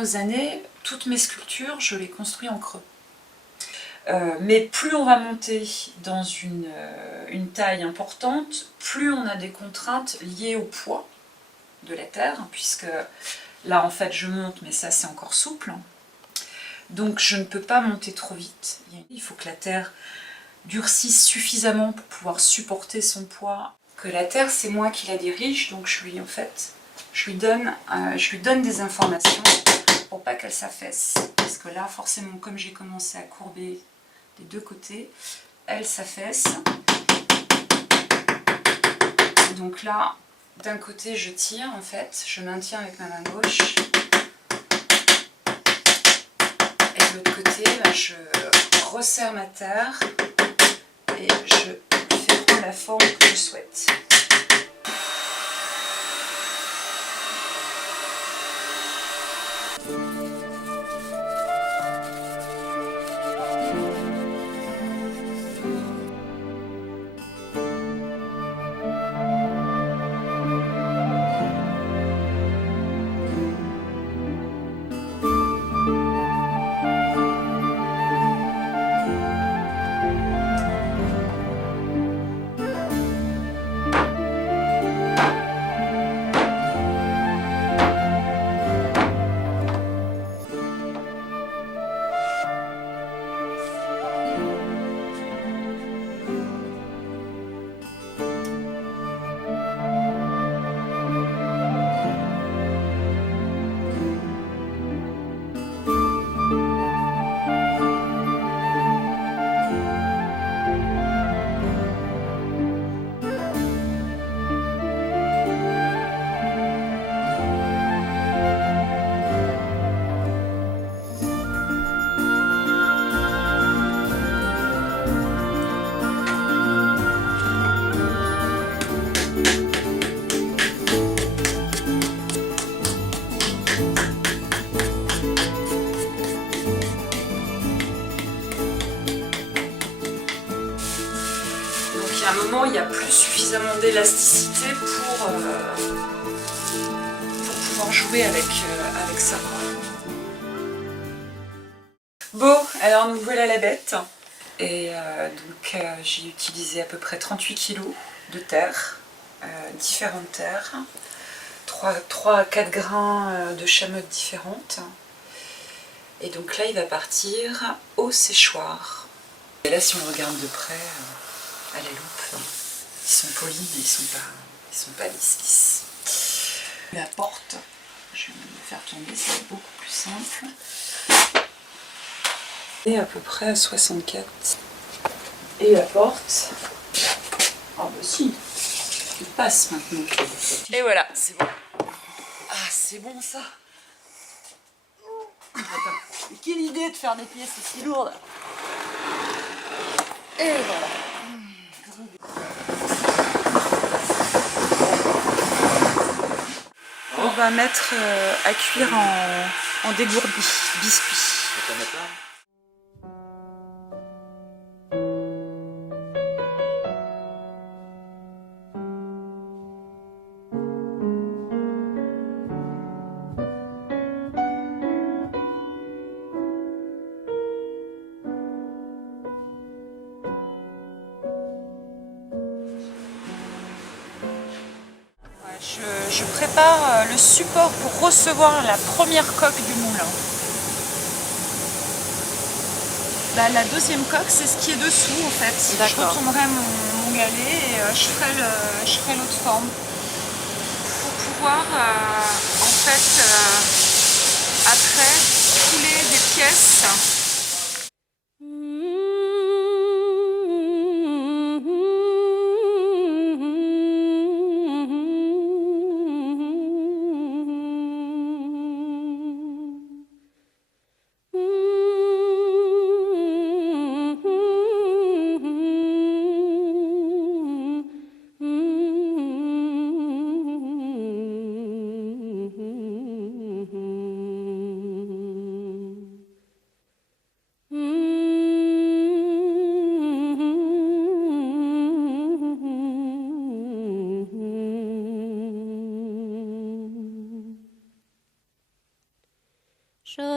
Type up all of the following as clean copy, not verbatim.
nombreuses années, toutes mes sculptures, je les construis en creux. Mais plus on va monter dans une taille importante, plus on a des contraintes liées au poids de la terre, puisque là en fait je monte, mais ça c'est encore souple. Donc je ne peux pas monter trop vite. Il faut que la terre durcisse suffisamment pour pouvoir supporter son poids. Que la terre c'est moi qui la dirige, donc je lui donne des informations pour pas qu'elle s'affaisse. Parce que là forcément comme j'ai commencé à courber des deux côtés, elle s'affaisse. Donc là, d'un côté je tire en fait, je maintiens avec ma main gauche. Et de l'autre côté, là, je resserre ma terre et je fais prendre la forme que je souhaite. À un moment, il n'y a plus suffisamment d'élasticité pour pouvoir jouer avec ça. Bon, alors nous voilà la bête. Et donc j'ai utilisé à peu près 38 kg de terre, différentes terres, 3 à 4 grains de chamotte différentes. Et donc là, il va partir au séchoir. Et là, si on regarde de près, à la loupe, ils sont polis, mais ils sont pas lisses. La porte, je vais me faire tourner, c'est beaucoup plus simple. Et à peu près à 64. Et la porte, ah bah si, il passe maintenant. Et voilà, c'est bon. Ah, c'est bon ça. Attends, quelle idée de faire des pièces aussi lourdes. Et voilà. On va mettre à cuire en dégourdi, biscuit. Je prépare le support pour recevoir la première coque du moulin. Bah, la deuxième coque, c'est ce qui est dessous en fait. Je retournerai mon galet et je ferai l'autre forme. Pour pouvoir en fait après couler des pièces.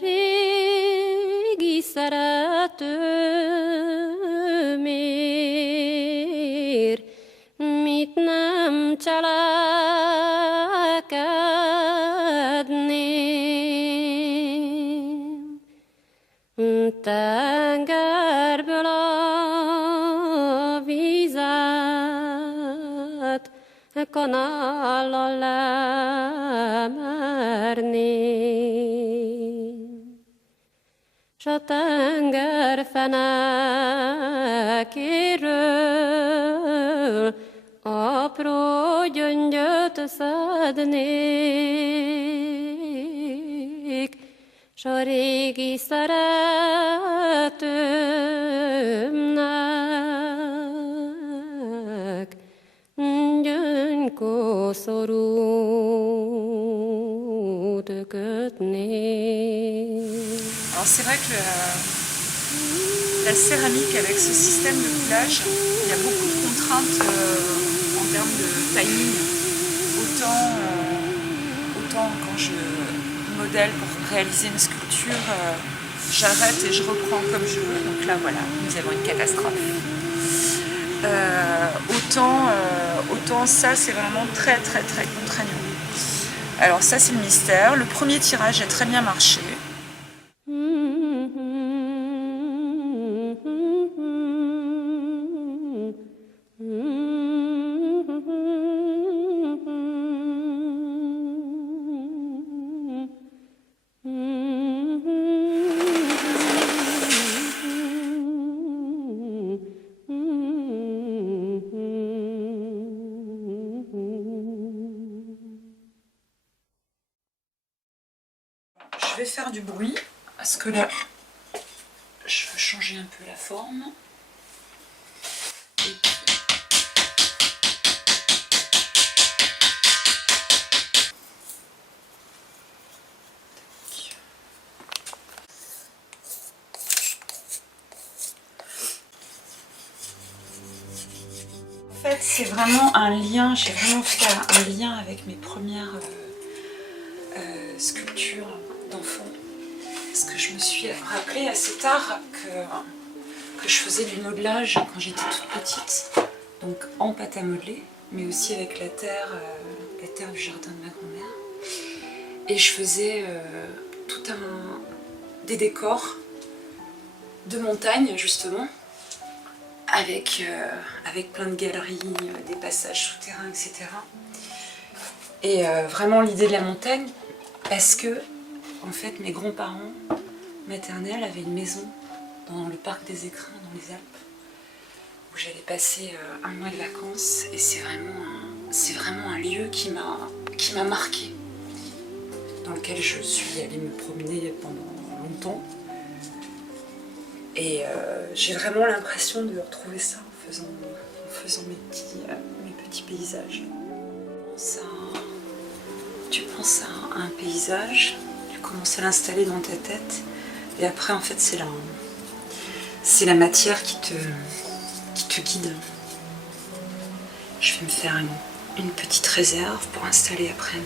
Régi szeretőmért, mit nem cselekedném. Tengerből a vizet kanállal lemerném, s a tenger fenekéről apró gyöngyöt szednék, s a régi szeretőmnek gyöngykoszorút kötnék. Alors c'est vrai que la céramique avec ce système de coulage, il y a beaucoup de contraintes en termes de timing. Autant quand je modèle pour réaliser une sculpture, j'arrête et je reprends comme je veux. Donc là voilà, nous avons une catastrophe. Autant ça c'est vraiment très très très contraignant. Alors ça c'est le mystère. Le premier tirage a très bien marché. Je vais faire du bruit parce que là je veux changer un peu la forme. Et puis... En fait, c'est vraiment un lien, j'ai vraiment fait un lien avec mes premières sculptures d'enfants. Parce que je me suis rappelé assez tard que je faisais du modelage quand j'étais toute petite. Donc en pâte à modeler, mais aussi avec la terre du jardin de ma grand-mère. Et je faisais des décors de montagne justement, avec plein de galeries, des passages souterrains, etc. Et vraiment l'idée de la montagne, parce que en fait mes grands-parents maternels avaient une maison dans le parc des Écrins, dans les Alpes, où j'allais passer un mois de vacances, et c'est vraiment un lieu qui m'a marqué, dans lequel je suis allée me promener pendant longtemps. Et j'ai vraiment l'impression de retrouver ça en faisant mes petits paysages. Tu penses à un paysage, tu commences à l'installer dans ta tête, et après en fait c'est la matière qui te guide. Je vais me faire une petite réserve pour installer après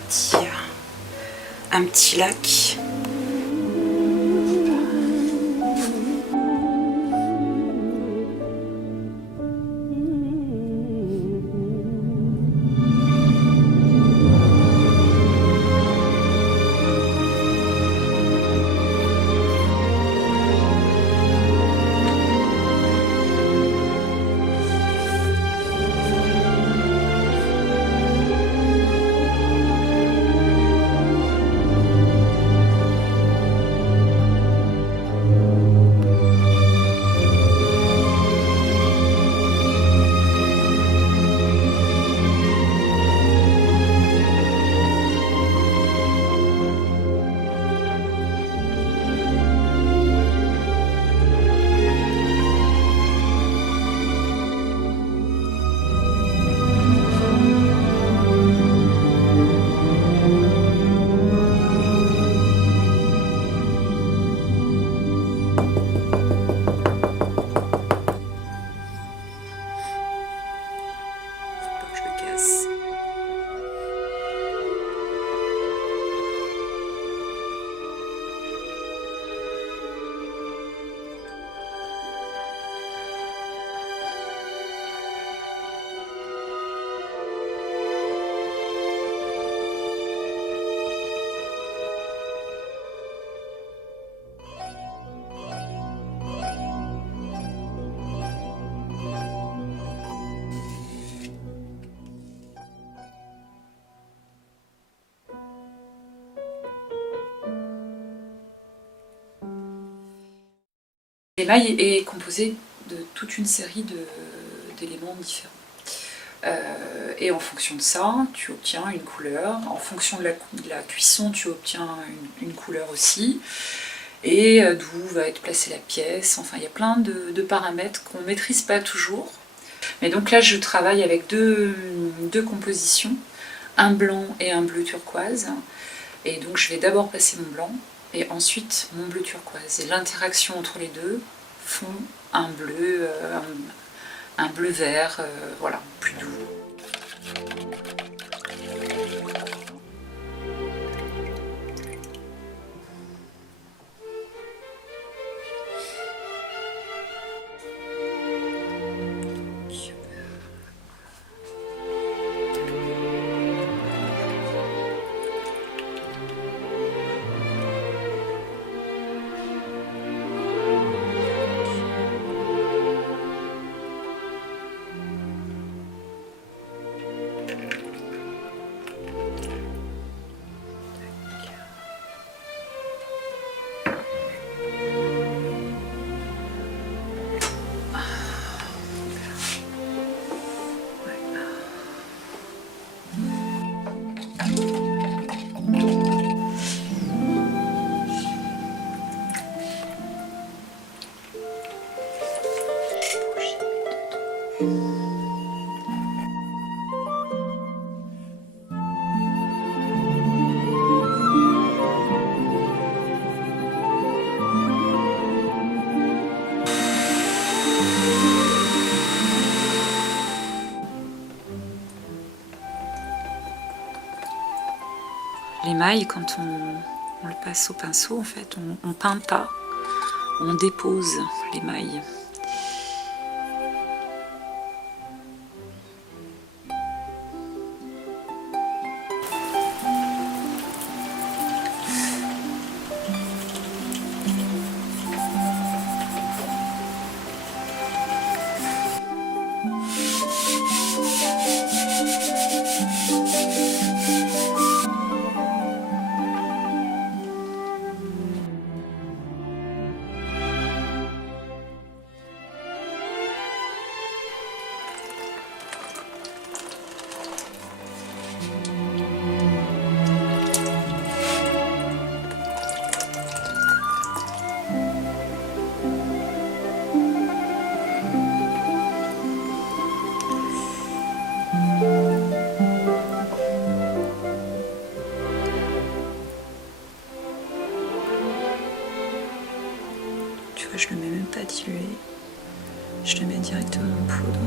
un petit lac. L'émail est composé de toute une série d'éléments différents. Et en fonction de ça, tu obtiens une couleur. En fonction de la cuisson, tu obtiens une couleur aussi. Et d'où va être placée la pièce. Enfin, il y a plein de paramètres qu'on ne maîtrise pas toujours. Mais donc là, je travaille avec deux compositions, un blanc et un bleu turquoise. Et donc je vais d'abord passer mon blanc et ensuite mon bleu turquoise. Et l'interaction entre les deux font un bleu vert, voilà, plus doux. L'émail, quand on le passe au pinceau, en fait, on peint pas, on dépose l'émail. Tu vois, je le mets même pas dilué, je le mets directement en poudre.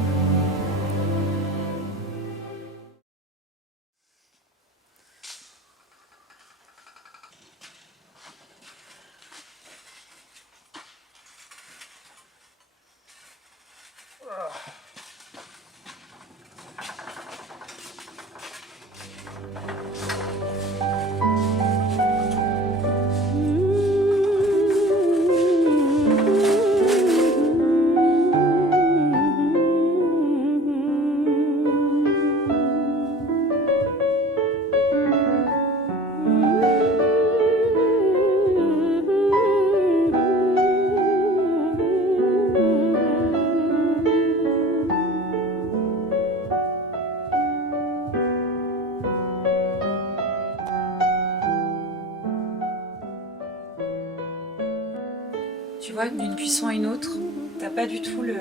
Tu vois, d'une cuisson à une autre, t'as pas du tout le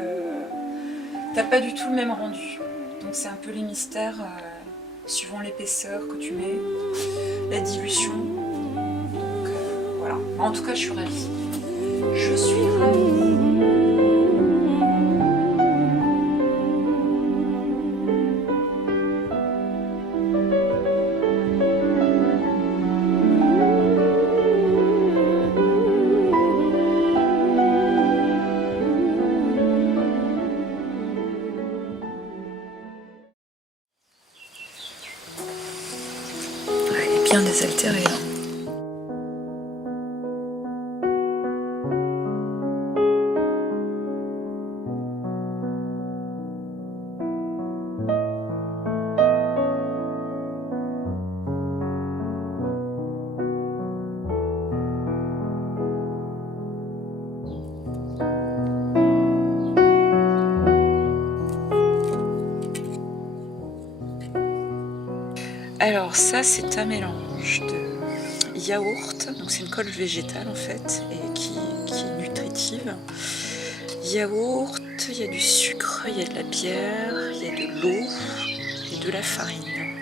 même rendu. Donc c'est un peu les mystères suivant l'épaisseur que tu mets, la dilution. Donc voilà. En tout cas, je suis ravie. Je suis ravie. Bien désaltéré là. Alors ça, c'est un mélange de yaourt, donc c'est une colle végétale en fait, et qui est nutritive. Yaourt, il y a du sucre, il y a de la bière, il y a de l'eau et de la farine.